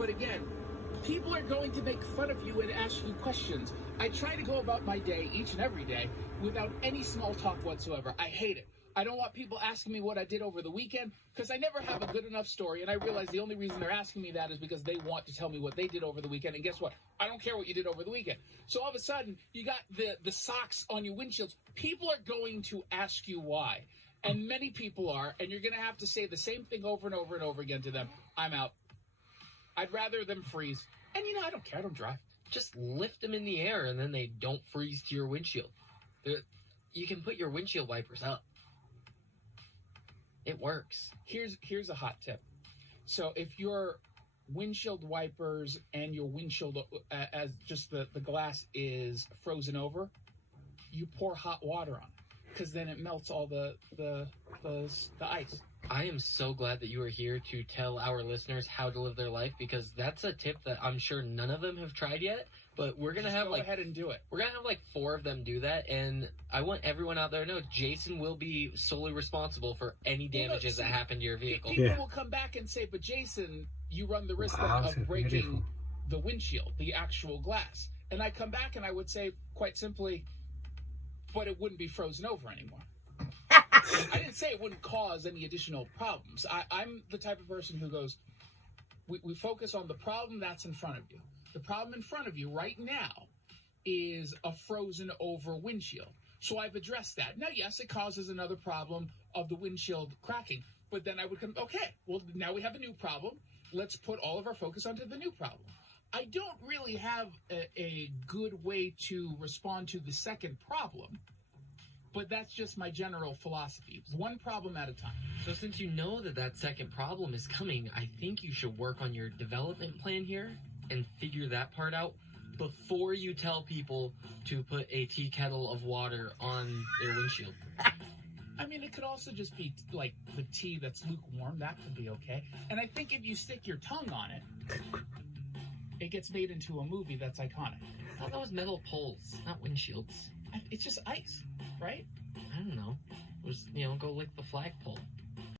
But again, people are going to make fun of you and ask you questions. I try to go about my day each and every day without any small talk whatsoever. I hate it. I don't want people asking me what I did over the weekend because I never have a good enough story, and I realize the only reason they're asking me that is because they want to tell me what they did over the weekend, and guess what? I don't care what you did over the weekend. So all of a sudden, you got the socks on your windshields. People are going to ask you why, and many people are, and you're going to have to say the same thing over and over and over again to them. I'm out. I'd rather them freeze. And, I don't care. I don't drive. Just lift them in the air, and then they don't freeze to your windshield. You can put your windshield wipers up. It works. Here's a hot tip. So if your windshield wipers and your windshield, as just the glass is frozen over, you pour hot water on it because then it melts all the ice. I am so glad that you are here to tell our listeners how to live their life, because that's a tip that I'm sure none of them have tried yet. But we're gonna go ahead and do it. We're gonna have 4 of them do that, and I want everyone out there to know Jason will be solely responsible for any damages that happen to your vehicle. People will come back and say, "But Jason, you run the risk of breaking the windshield, the actual glass." And I come back and I would say, quite simply, "But it wouldn't be frozen over anymore." I didn't say it wouldn't cause any additional problems. I'm the type of person who goes, we focus on the problem that's in front of you. The problem in front of you right now is a frozen over windshield. So I've addressed that. Now, yes, it causes another problem of the windshield cracking. But then I would come, okay, well, now we have a new problem. Let's put all of our focus onto the new problem. I don't really have a good way to respond to the second problem. But that's just my general philosophy. One problem at a time. So since you know that second problem is coming, I think you should work on your development plan here and figure that part out before you tell people to put a tea kettle of water on their windshield. I mean, it could also just be like the tea that's lukewarm. That could be okay. And I think if you stick your tongue on it, it gets made into a movie that's iconic. I thought that was metal poles, not windshields. It's just ice, right? I don't know. Just, go lick the flagpole.